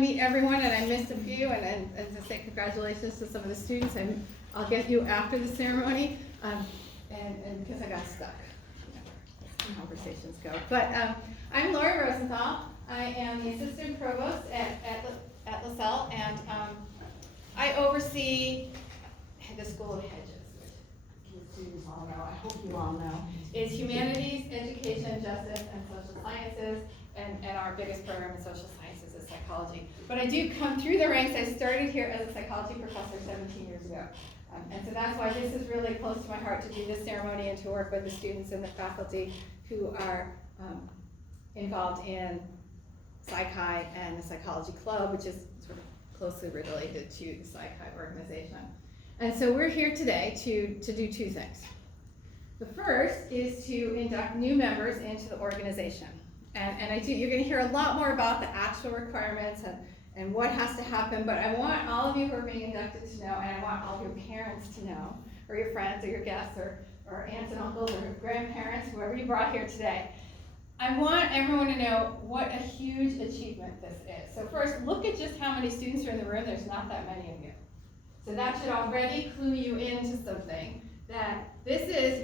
meet everyone, and I missed a few, and to say congratulations to some of the students, and I'll get you after the ceremony, and because I got stuck. Conversations go. But I'm Lori Rosenthal. I am the assistant provost at Lasell, and I oversee the School of Hedges, which the students all know, I hope you all know, is humanities, education, justice, and social sciences, and our biggest program in social sciences is psychology. But I do come through the ranks. I started here as a psychology professor 17 years ago. And so that's why this is really close to my heart, to do this ceremony and to work with the students and the faculty who are involved in Psych-Hi and the Psychology Club, which is sort of closely related to the Psych-Hi organization. And so we're here today to do two things. The first is to induct new members into the organization. And you're going to hear a lot more about the actual requirements and what has to happen, but I want all of you who are being inducted to know, and I want all of your parents to know, or your friends, or your guests, or aunts and uncles, or grandparents, whoever you brought here today. I want everyone to know what a huge achievement this is. So first, look at just how many students are in the room. There's not that many of you. So that should already clue you into something, that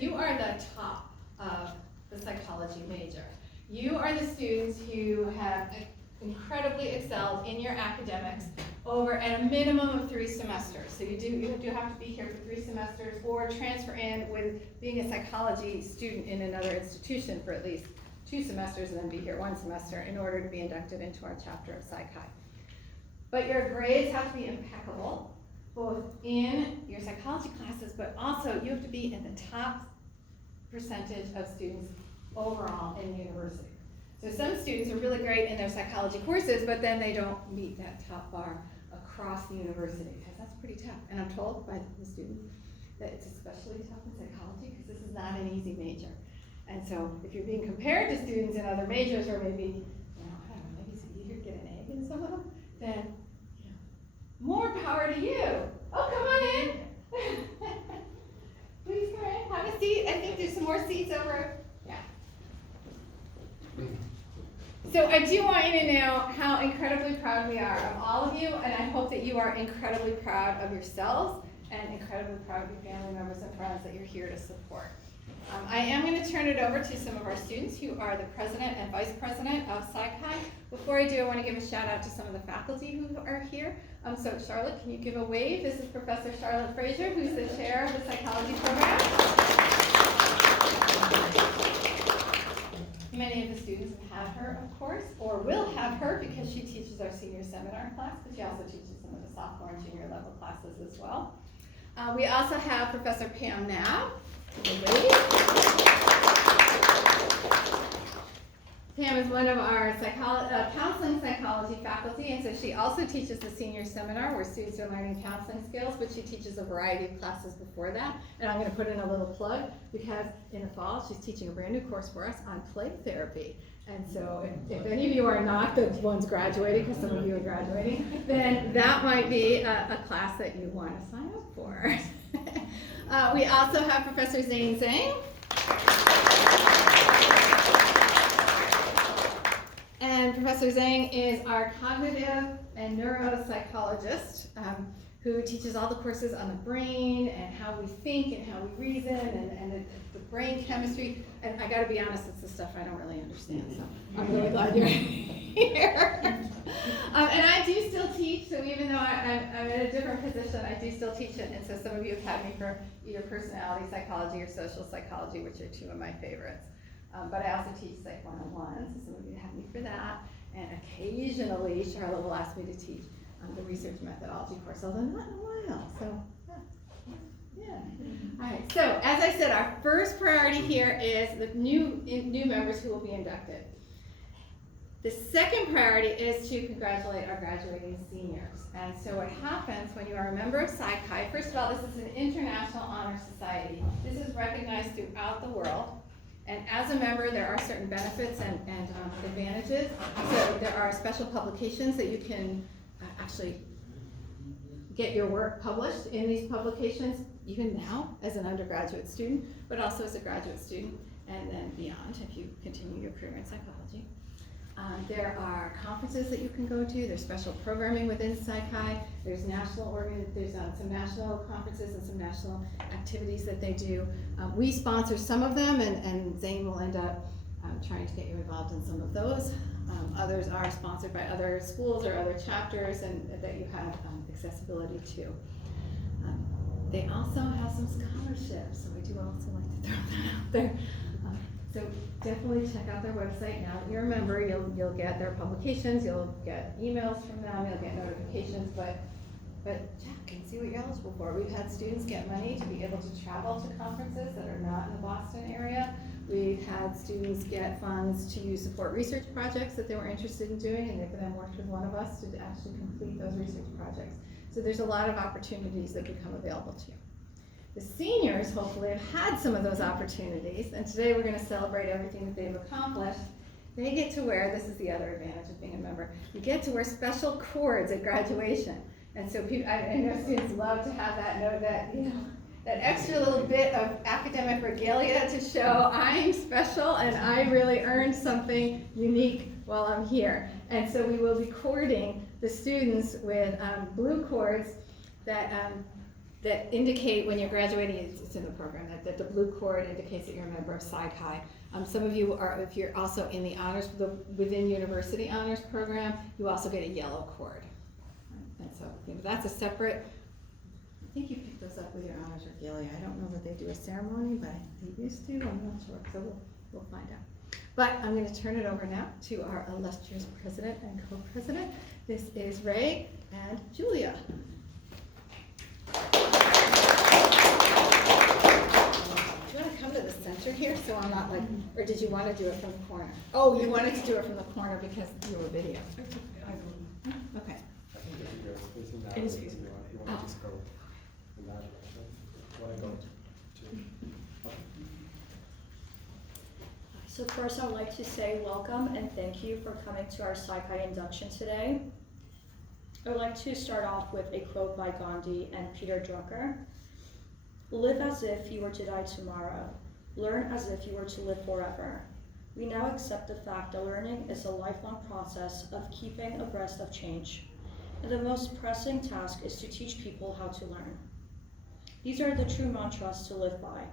you are the top of the psychology major. You are the students who have incredibly excelled in your academics over at a minimum of 3 semesters. So you do have to be here for 3 semesters or transfer in with being a psychology student in another institution for at least 2 semesters and then be here 1 semester in order to be inducted into our chapter of Psych-Hi. But your grades have to be impeccable, both in your psychology classes, but also you have to be in the top percentage of students overall in the university. So some students are really great in their psychology courses, but then they don't meet that top bar across the university, because that's pretty tough. And I'm told by the students that it's especially tough in psychology because this is not an easy major. And so if you're being compared to students in other majors, or maybe, I don't know, maybe it's easier to get an A in some of them, then more power to you. Oh, come on in. Please come in, have a seat. I think there's some more seats over. Yeah. So I do want you to know how incredibly proud we are of all of you, and I hope that you are incredibly proud of yourselves and incredibly proud of your family members and friends that you're here to support. I am going to turn it over to some of our students who are the president and vice president of Psych-Hi. Before I do, I want to give a shout out to some of the faculty who are here. So Charlotte, can you give a wave? This is Professor Charlotte Frazier, who's the chair of the psychology program. Many of the students have had her, of course, or will have her because she teaches our senior seminar class, but she also teaches some of the sophomore and junior level classes as well. We also have Professor Pam Knapp. Pam is one of our counseling psychology faculty, and so she also teaches the senior seminar where students are learning counseling skills, but she teaches a variety of classes before that. And I'm going to put in a little plug because in the fall she's teaching a brand new course for us on play therapy. And so if any of you are not the ones graduating, because some of you are graduating, then that might be a class that you want to sign up for. We also have Professor Zane Zhang. And Professor Zhang is our cognitive and neuropsychologist who teaches all the courses on the brain and how we think and how we reason and the brain chemistry. And I got to be honest, it's the stuff I don't really understand, so I'm really glad you're here. And I do still teach, so even though I'm in a different position, I do still teach it. And so some of you have had me for either personality psychology or social psychology, which are 2 of my favorites. But I also teach Psych 101, so some of you have me for that. And occasionally, Charlotte will ask me to teach the research methodology course, although not in a while. So, yeah. All right. So, as I said, our first priority here is the new members who will be inducted. The second priority is to congratulate our graduating seniors. And so what happens when you are a member of Psych-Hi, first of all, this is an international honor society. This is recognized throughout the world. And as a member, there are certain benefits and advantages. So there are special publications that you can actually get your work published in these publications, even now as an undergraduate student, but also as a graduate student, and then beyond if you continue your career in psychology. There are conferences that you can go to. There's special programming within Psychi. There's some national conferences and some national activities that they do. We sponsor some of them, and Zane will end up trying to get you involved in some of those. Others are sponsored by other schools or other chapters, and that you have accessibility to. They also have some scholarships, so we do also like to throw that out there. So definitely check out their website. Now that you're a member, you'll get their publications, you'll get emails from them, you'll get notifications, but check and see what you're eligible for. We've had students get money to be able to travel to conferences that are not in the Boston area. We've had students get funds to support research projects that they were interested in doing, and they've then worked with one of us to actually complete those research projects. So there's a lot of opportunities that become available to you. The seniors hopefully have had some of those opportunities, and today we're going to celebrate everything that they've accomplished. They get to wear, this is the other advantage of being a member, you get to wear special cords at graduation. And so people, I know students love to have that, know that, that extra little bit of academic regalia to show I'm special and I really earned something unique while I'm here. And so we will be cording the students with blue cords that indicate when you're graduating, it's in the program, that the blue cord indicates that you're a member of Psychi. Some of you are, if you're also in the honors, within university honors program, you also get a yellow cord. And so that's a separate, I think you pick those up with your honors regalia. I don't know that they do a ceremony, but they used to, I'm not sure, so we'll find out. But I'm going to turn it over now to our illustrious president and co-president. This is Ray and Julia. Do you want to come to the center here so I'm not like, or did you want to do it from the corner? Oh, you wanted to do it from the corner because you were video. Okay. I think if you go facing that way, you want to just go in that direction. You want to go to. So first I would like to say welcome and thank you for coming to our Psychi induction today. I would like to start off with a quote by Gandhi and Peter Drucker. Live as if you were to die tomorrow. Learn as if you were to live forever. We now accept the fact that learning is a lifelong process of keeping abreast of change. And the most pressing task is to teach people how to learn. These are the true mantras to live by.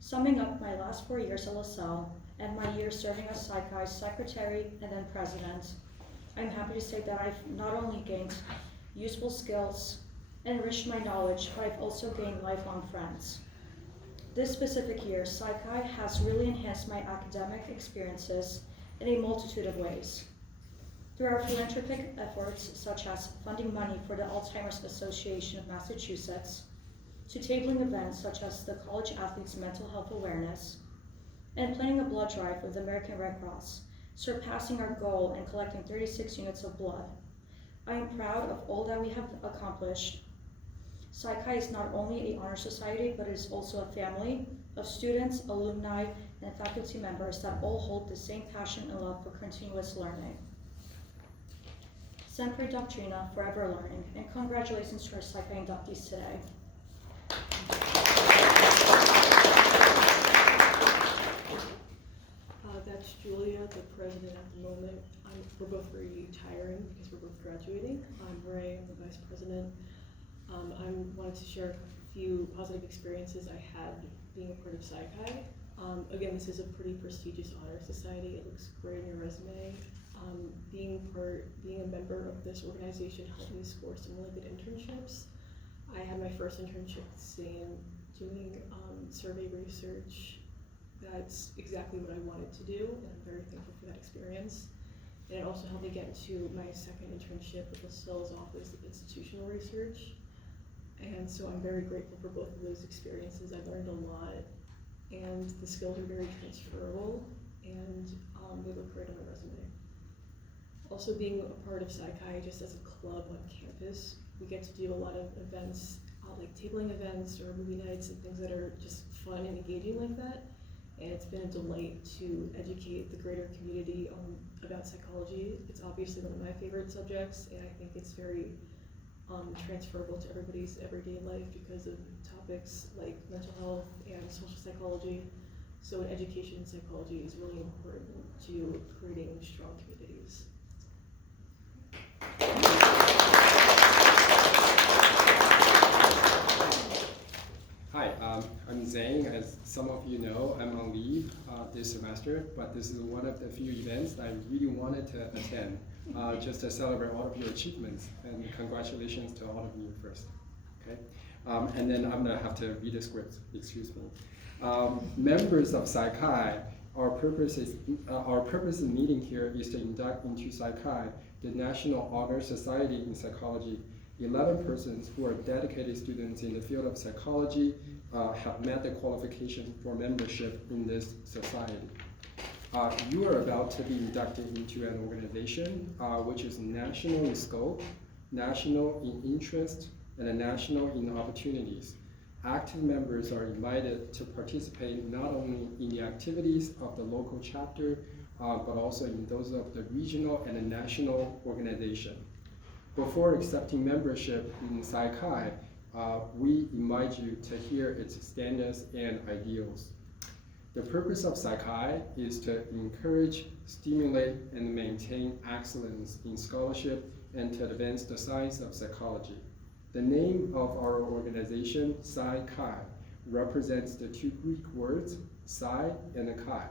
Summing up my last 4 years at Lasell and my years serving as Psychi's secretary and then president, I'm happy to say that I've not only gained useful skills and enriched my knowledge, but I've also gained lifelong friends. This specific year, Psychi has really enhanced my academic experiences in a multitude of ways. Through our philanthropic efforts, such as funding money for the Alzheimer's Association of Massachusetts, to tabling events such as the College Athletes Mental Health Awareness, and planning a blood drive with the American Red Cross, surpassing our goal and collecting 36 units of blood. I am proud of all that we have accomplished. Psychi is not only an honor society, but it is also a family of students, alumni, and faculty members that all hold the same passion and love for continuous learning. Semper Doctrina, forever learning, and congratulations to our Psychi inductees today. That's Julia, the president at the moment. We're both retiring because we're both graduating. I'm Ray, I'm the vice president. I wanted to share a few positive experiences I had being a part of Psychi. Again, this is a pretty prestigious honor society. It looks great in your resume. Being a member of this organization helped me score some really good internships. I had my first internship at Lasell doing survey research. That's exactly what I wanted to do, and I'm very thankful for that experience. And it also helped me get into my second internship with Lasell's Office of Institutional Research. And so I'm very grateful for both of those experiences. I learned a lot, and the skills are very transferable, and they look great on my resume. Also, being a part of Psychi just as a club on campus, we get to do a lot of events, like tabling events or movie nights and things that are just fun and engaging like that. And it's been a delight to educate the greater community about psychology. It's obviously one of my favorite subjects, and I think it's very transferable to everybody's everyday life because of topics like mental health and social psychology. So education in psychology is really important to creating strong communities. Hi, I'm Zane. As some of you know, I'm on leave this semester, but this is one of the few events that I really wanted to attend, just to celebrate all of your achievements, and congratulations to all of you first. Okay, and then I'm gonna have to read the script. Excuse me. Members of Psychi, our purpose in meeting here is to induct into Psychi the National Honor Society in Psychology. 11 persons who are dedicated students in the field of psychology have met the qualification for membership in this society. You are about to be inducted into an organization which is national in scope, national in interest, and national in opportunities. Active members are invited to participate not only in the activities of the local chapter, but also in those of the regional and the national organization. Before accepting membership in Psychi, we invite you to hear its standards and ideals. The purpose of Psychi is to encourage, stimulate, and maintain excellence in scholarship and to advance the science of psychology. The name of our organization, Psychi, represents the two Greek words, psi and kai.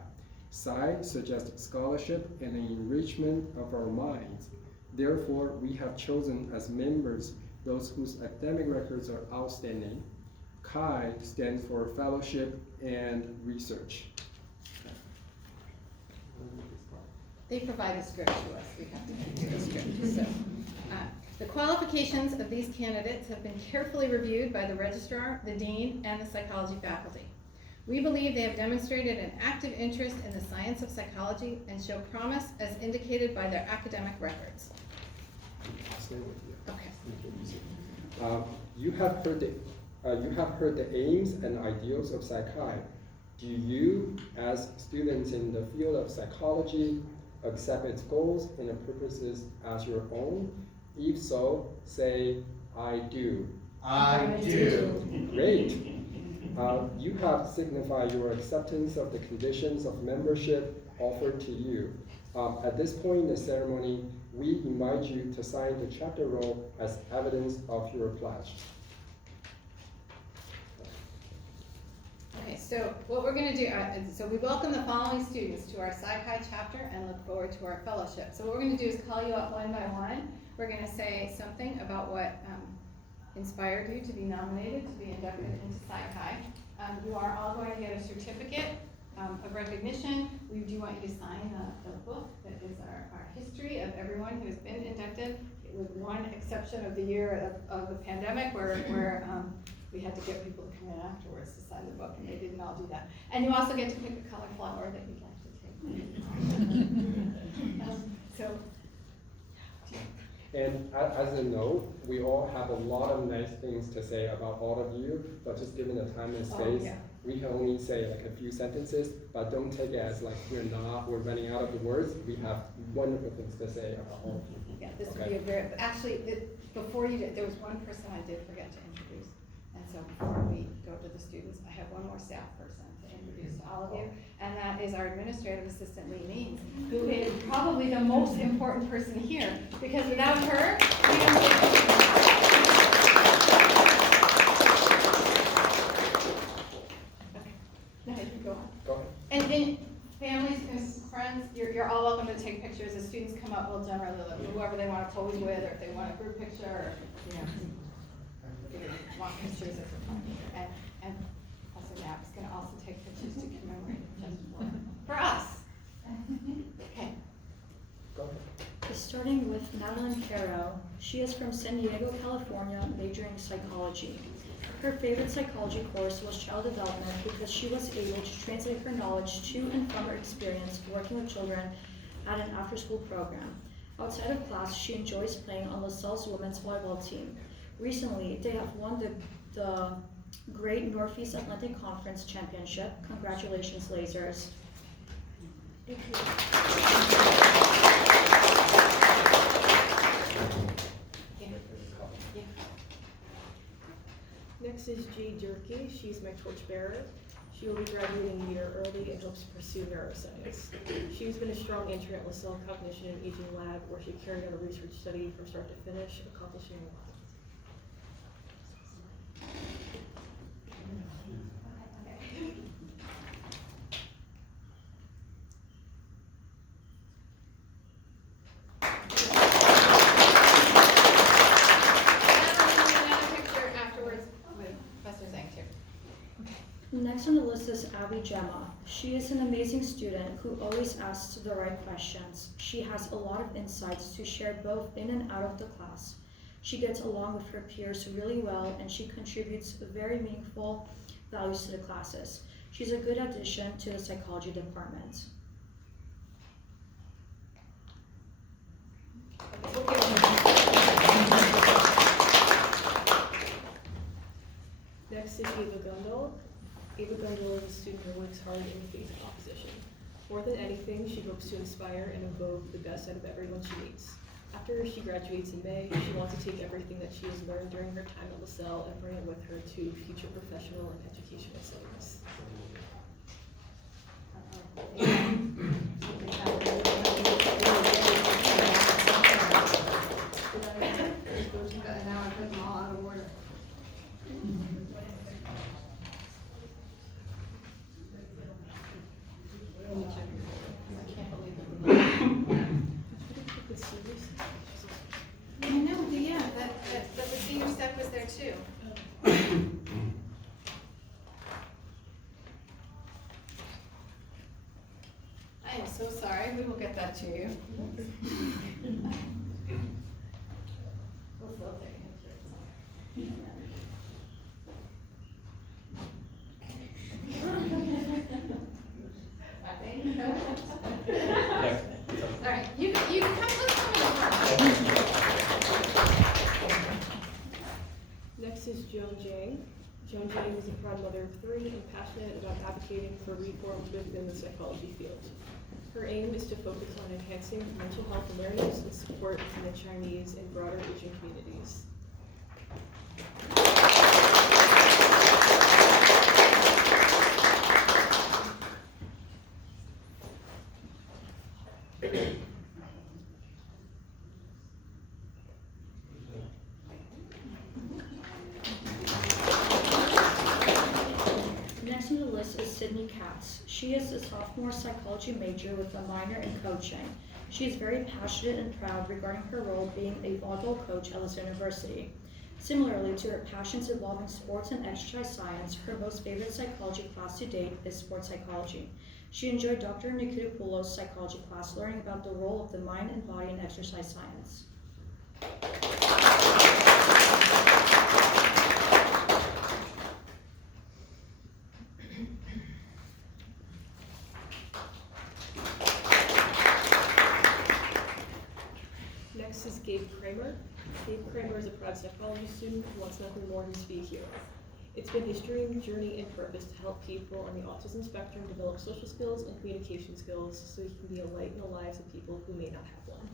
Psi suggests scholarship and the enrichment of our minds. Therefore, we have chosen as members those whose academic records are outstanding. Chi stands for fellowship and research. They provide a script to us. We have to do the script. So, the qualifications of these candidates have been carefully reviewed by the registrar, the dean, and the psychology faculty. We believe they have demonstrated an active interest in the science of psychology and show promise as indicated by their academic records. I'll stay with you. Okay. You have heard the aims and ideals of Psychi. Do you, as students in the field of psychology, accept its goals and purposes as your own? If so, say, I do. I do. Great. You have signified your acceptance of the conditions of membership offered to you. At this point in the ceremony, we invite you to sign the chapter roll as evidence of your pledge. Okay, so what we're going to do, so we welcome the following students to our Psychi chapter and look forward to our fellowship. So what we're going to do is call you up one by one. We're going to say something about what inspired you to be nominated to be inducted into Psychi. You are all going to get a certificate of recognition. We do want you to sign the book that is our history of everyone who has been inducted, with one exception of the year of the pandemic where we had to get people to come in afterwards to sign the book, and they didn't all do that. And you also get to pick a color flower that you'd like to take. So. And as a note, we all have a lot of nice things to say about all of you, but just given the time and space, we can only say like a few sentences, but don't take it as like we're running out of the words. We have wonderful things to say about all of you. Yeah, this would be a very, actually, before you did, there was one person I did forget to introduce. And so before we go to the students, I have one more staff person to introduce to all of you, and that is our administrative assistant, Lee Means, who is probably the most important person here, because without her, we don't get. Okay, go on. Go ahead. And then families and friends, you're all welcome to take pictures. As students come up, we'll generally look for whoever they want to pose with, or if they want a group picture, or if they want pictures of and also Nap is going to also take pictures to commemorate just for us. Okay. Go ahead. Starting with Madeline Caro. She is from San Diego, California, majoring psychology. Her favorite psychology course was child development because she was able to translate her knowledge to and from her experience working with children at an after-school program. Outside of class, she enjoys playing on Lasell's women's volleyball team. Recently, they have won the Great Northeast Atlantic Conference Championship. Congratulations, Lasers. Thank you. Next is Jade Durkee. She's my torchbearer. She will be graduating a year early and hopes to pursue neuroscience. She has been a strong intern at Lasell Cognition and Aging Lab, where she carried on a research study from start to finish, accomplishing a lot. Another picture afterwards with Professor Zhang too. Next on the list is Abby Gemma. She is an amazing student who always asks the right questions. She has a lot of insights to share both in and out of the class. She gets along with her peers really well, and she contributes very meaningful values to the classes. She's a good addition to the psychology department. Next is Ava Gundel. Ava Gundel is a student who works hard in the face of opposition. More than anything, she hopes to inspire and evoke the best out of everyone she meets. After she graduates in May, she wants to take everything that she has learned during her time at Lasell and bring it with her to future professional and educational settings. Now I put them all out of order. I can't believe it. I know, yeah, but the senior step was there too. I am so sorry, we will get that to you. We'll still take it. All right, you can come, let's come in front. Next is Joan Jang. Joan Jang is a proud mother of 3 and passionate about advocating for reforms within the psychology field. Her aim is to focus on enhancing mental health awareness and support in the Chinese and broader Asian communities. Next on the list is Sydney Katz. She is a sophomore psychology major with a minor in coaching. She is very passionate and proud regarding her role being a volleyball coach at Lasell University. Similarly to her passions involving sports and exercise science, her most favorite psychology class to date is sports psychology. She enjoyed Dr. Nikitopoulos' psychology class, learning about the role of the mind and body in exercise science. Next is Gabe Kramer. Gabe Kramer is a proud psychology student who wants nothing more than to be a hero. It's been his dream, journey, and purpose to help people on the autism spectrum develop social skills and communication skills so he can be a light in the lives of people who may not have one.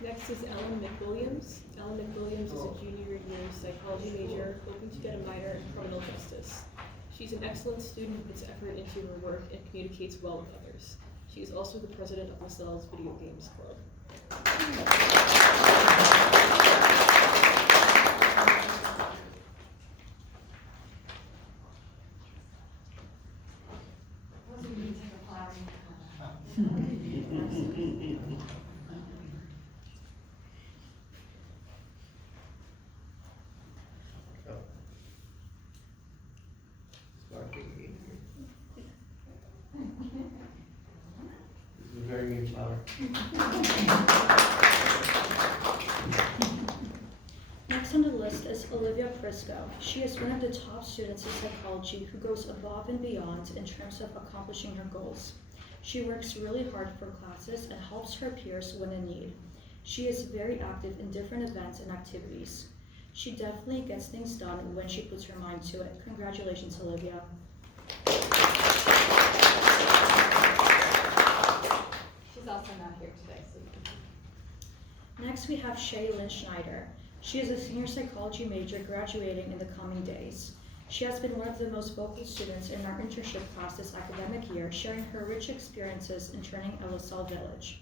Next is Ellen McWilliams. Ellen McWilliams is a junior year psychology major hoping to get a minor in criminal justice. She's an excellent student who puts effort into her work and communicates well with others. She is also the president of Lasell's Video Games Club. This is a very good flower. Next on the list is Olivia Prisco. She is one of the top students in psychology who goes above and beyond in terms of accomplishing her goals. She works really hard for classes and helps her peers when in need. She is very active in different events and activities. She definitely gets things done when she puts her mind to it. Congratulations, Olivia. She's also not here today, so you can. Next, we have Shay Lynn Schneider. She is a senior psychology major graduating in the coming days. She has been one of the most vocal students in our internship class this academic year, sharing her rich experiences interning at Lasell Village.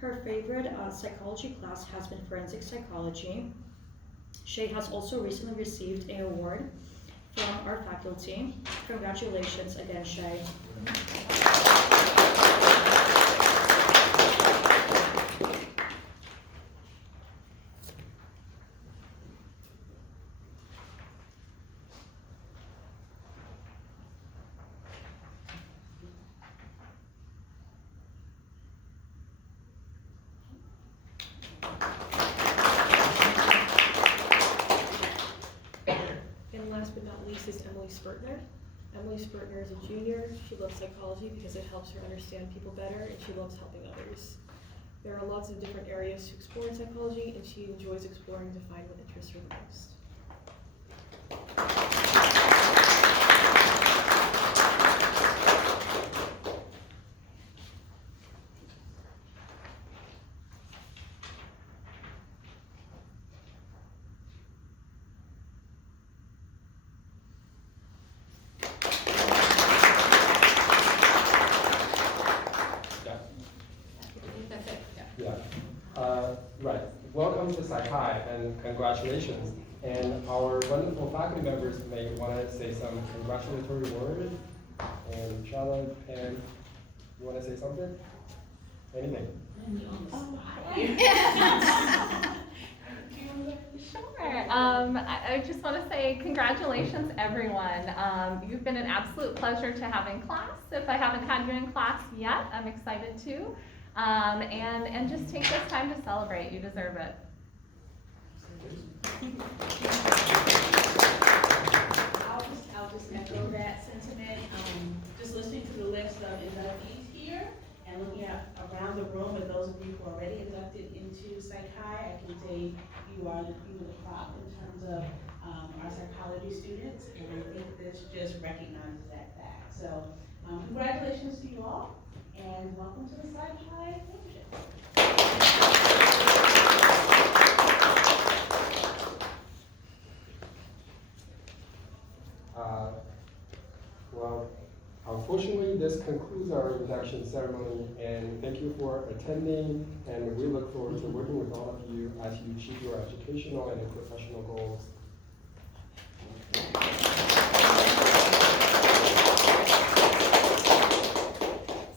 Her favorite psychology class has been forensic psychology. Shay has also recently received an award from our faculty. Congratulations again, Shay. And last but not least is Emily Spurtner. Emily Spurtner is a junior. She loves psychology because it helps her understand people better, and she loves helping others. There are lots of different areas to explore in psychology, and she enjoys exploring to find what interests her the most. That's it, yeah. Yeah. Right. Welcome to Psychi and congratulations. And our wonderful faculty members may want to say some congratulatory words. And Charlotte, Pam, you want to say something? Anything? Sure. I just want to say congratulations, everyone. You've been an absolute pleasure to have in class. If I haven't had you in class yet, I'm excited to. And just take this time to celebrate. You deserve it. I'll just echo that sentiment. Just listening to the list of inductees here and looking at around the room at those of you who are already inducted into Psychi, I can say you are the cream of the crop in terms of our psychology students, and I think this just recognizes that fact. So congratulations to you all, and welcome to the Psychi membership. Well, unfortunately, this concludes our induction ceremony, and thank you for attending, and we look forward to working with all of you as you achieve your educational and professional goals.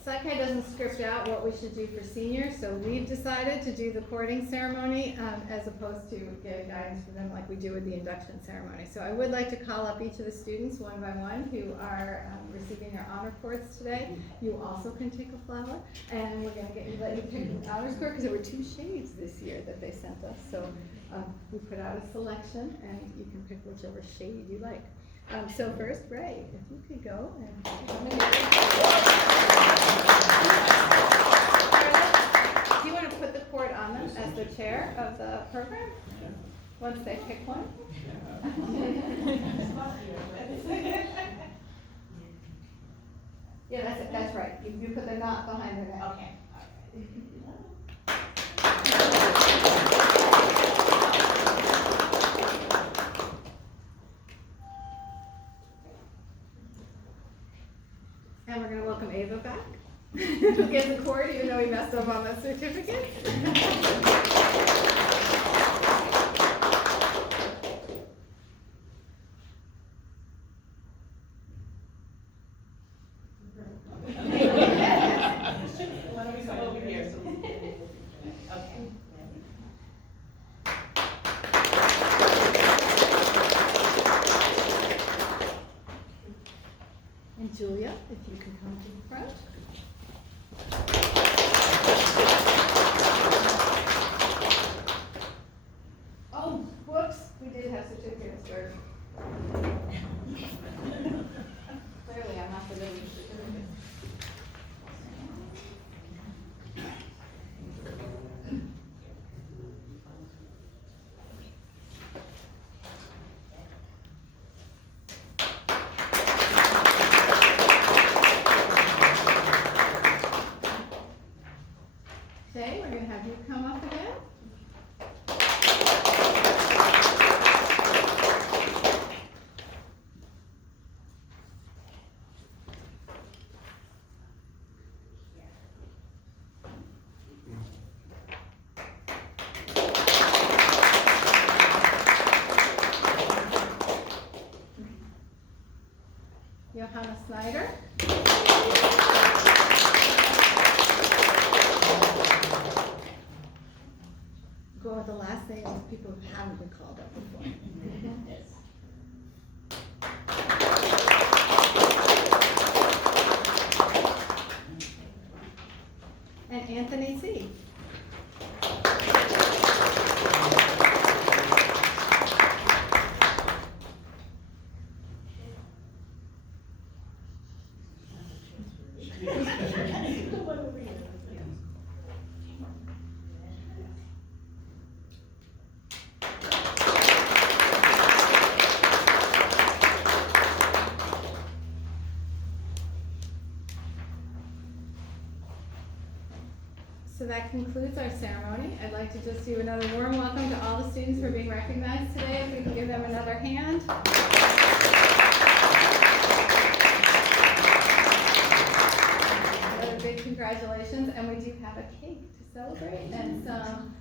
Psychi doesn't script out what we should do for seniors, so we've decided to do the courting ceremony as opposed to getting guidance from them like we do with the induction ceremony. So I would like to call up each of the students one by one who are receiving their honor cords today. You also can take a flower, and we're gonna let you pick an honors cord because there were 2 shades this year that they sent us. So we put out a selection, and you can pick whichever shade you like. So first, Ray, if you could go and do you want to put the cord on them as the chair of the program? Once they pick one? Yeah, that's it, that's right. You put the knot behind their neck. Okay. And we're gonna welcome Ava back. Who gets the cord even though he messed up on the certificate. Why don't we come over here so we can, okay. And Julia, if you can come to the front. you come up again. Johanna Snyder. Go with the last names of people who haven't been called up before. And Anthony C. So that concludes our ceremony. I'd like to just do another warm welcome to all the students who are being recognized today. If we can give them another hand. Another big congratulations, and we do have a cake to celebrate. And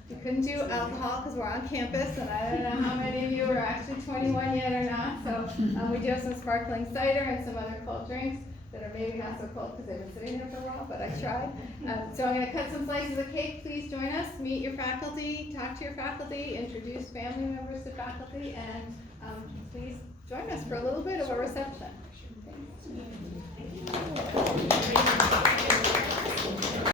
we couldn't do alcohol because we're on campus, and I don't know how many of you are actually 21 yet or not. So we do have some sparkling cider and some other cold drinks that are maybe not so cold because they've been sitting there for a while, but I tried. So I'm going to cut some slices of cake. Please join us, meet your faculty, talk to your faculty, introduce family members to faculty, and please join us for a little bit of a reception. Thanks.